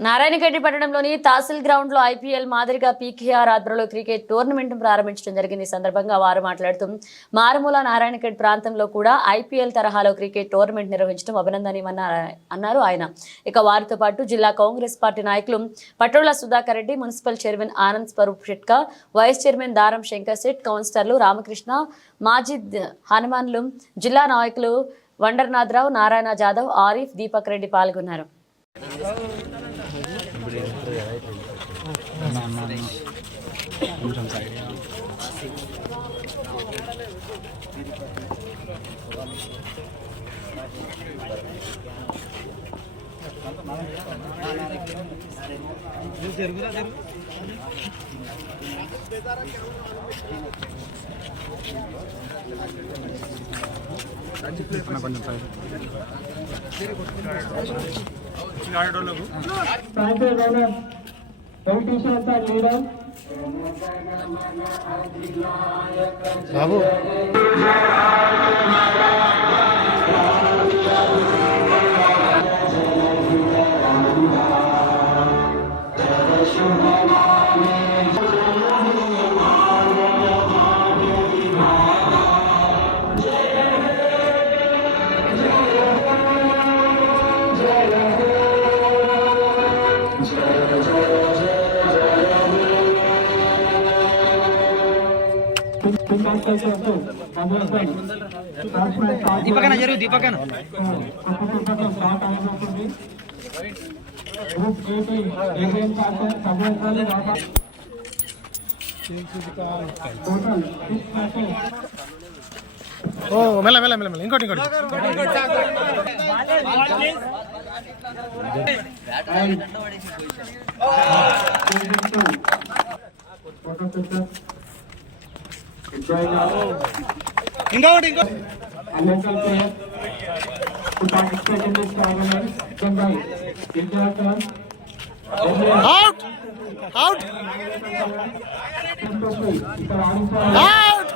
నారాయణగడ్డి పట్టణంలోని తహసీల్ గ్రౌండ్లో ఐపీఎల్ మాదిరిగా పీకేఆర్ ఆధ్వర్యంలో క్రికెట్ టోర్నమెంట్ ప్రారంభించడం జరిగింది. ఈ సందర్భంగా వారు మాట్లాడుతూ మారుమూల నారాయణగఢ్ ప్రాంతంలో కూడా ఐపీఎల్ తరహాలో క్రికెట్ టోర్నమెంట్ నిర్వహించడం అభినందనీయమన్నారు అన్నారు ఆయన. ఇక వారితో పాటు జిల్లా కాంగ్రెస్ పార్టీ నాయకులు Patolla Sudhakar Reddy municipal chairman Anand Swaroop Shetkar vice chairman Daram Shankar set కౌన్సిలర్లు రామకృష్ణ మాజీ హనుమాన్లు జిల్లా నాయకులు వండర్నాథరావు నారాయణ జాదవ్ ఆరిఫ్ దీపక్ రెడ్డి పాల్గొన్నారు. కొంచెం సైడ్ జరుగుదా జరుగు కొంచెం సైడ్ బాబు Yeah. దీపకన జరుగు దీపకన. ఓ మెల్ల మెల్ల మెల్ల మెల్ల. ఇంకోటి ఇంకోటి. ఇంకొకటి international, అవుట్ అవుట్ అవుట్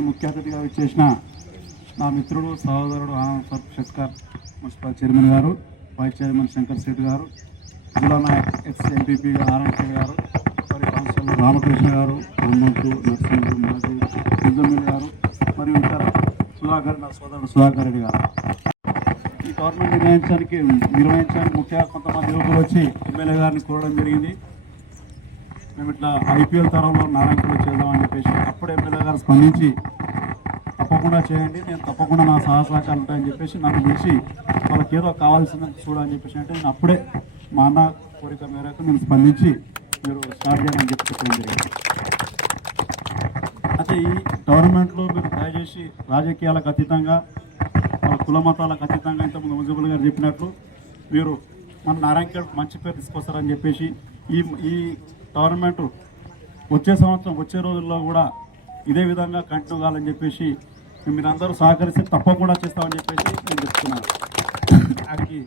ముఖ్య అతిథిగా వచ్చేసిన నా మిత్రుడు సహోదరుడు Anand sir Shetkar municipal chairman గారు వైస్ చైర్మన్ శంకర్ శెట్టి గారు జిల్లా నాయక్ ఎక్స్ ఎంపీపీ ఆనంద్ గారు మరి కౌన్సిలర్ రామకృష్ణ గారు హనుమంతు నరసింహుడు మాజీ నిజమిల్ గారు మరియు ఇతర సుధాకర్ నా సోదరుడు సుధాకర్ రెడ్డి గారు. ఈ గవర్నమెంట్ నిర్ణయించడానికి నిర్వహించడానికి ముఖ్యంగా కొంతమంది యువకులు వచ్చి ఎమ్మెల్యే గారిని కోరడం జరిగింది. మేము ఇట్లా ఐపీఎల్ తరంలో నారాయణపూర్ చేద్దామని చెప్పేసి అప్పుడు ఎమ్మెల్యే గారు స్పందించి తప్పకుండా చేయండి. నేను తప్పకుండా నా సహసహకాలు ఉంటాయని చెప్పేసి నన్ను తెలిసి వాళ్ళకి ఏదో కావాల్సిన చూడని చెప్పేసి అంటే నేను అప్పుడే మా అన్న కోరిక మేరకు నేను స్పందించి మీరు స్టార్ట్ చేయాలని చెప్పి చెప్పడం జరిగింది. అయితే ఈ టోర్నమెంట్లో మీరు దయచేసి రాజకీయాలకు అతీతంగా వాళ్ళ కుల మతాలకు అతీతంగా ఇంతకుముందు మున్సిపల్ గారు చెప్పినట్లు మీరు మన నారాయణఖేడ్ మంచి పేరు తీసుకొస్తారని చెప్పేసి ఈ ఈ టోర్నమెంట్ వచ్చే సంవత్సరం వచ్చే రోజుల్లో కూడా ఇదే విధంగా కంటిన్యూ కావాలని చెప్పేసి మీరందరూ సహకరిస్తే తప్పకుండా చేస్తామని చెప్పేసి నేను చెప్తున్నాను. దానికి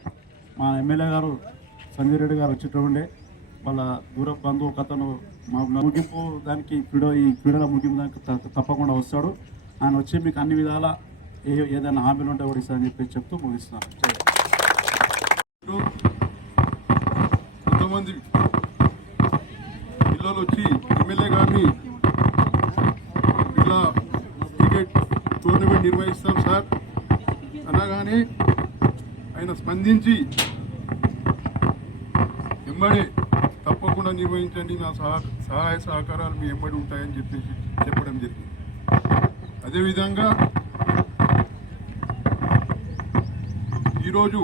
మా ఎమ్మెల్యే గారు సంజయ్ రెడ్డి గారు వచ్చేటండే వాళ్ళ దూర బంధువు కథను మా ముగింపు దానికి క్రీడ ఈ క్రీడల ముగింపు దానికి తప్పకుండా వస్తాడు. ఆయన వచ్చి మీకు అన్ని విధాల ఏ ఏదైనా హామీలు ఉంటే కూడా ఇస్తారని చెప్పి చెప్తూ ముగిస్తున్నాను కొంతమంది పిల్లలు వచ్చి ఎమ్మెల్యే గారిని ఇలా క్రికెట్ టోర్నమెంట్ నిర్వహిస్తాం సార్. అనగానే ఆయన స్పందించి ఎంబడే తప్పకుండా నిర్వహించండి నా సహా సహాయ సహకారాలు మీ ఎంబడి ఉంటాయని చెప్పేసి చెప్పడం జరిగింది. అదేవిధంగా ఈరోజు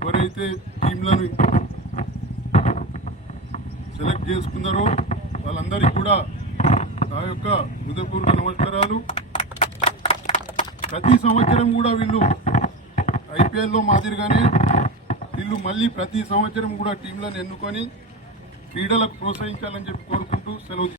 ఎవరైతే టీంలను సెలెక్ట్ చేసుకున్నారో వాళ్ళందరికీ కూడా నా యొక్క హృదయపూర్వక నమస్కారాలు. ప్రతి సంవత్సరం కూడా వీళ్ళు ఐపీఎల్లో మాదిరిగానే వీళ్ళు మళ్ళీ ప్రతి సంవత్సరం కూడా టీంలను ఎన్నుకొని క్రీడలకు ప్రోత్సహించాలని చెప్పి కోరుకుంటూ సెలవు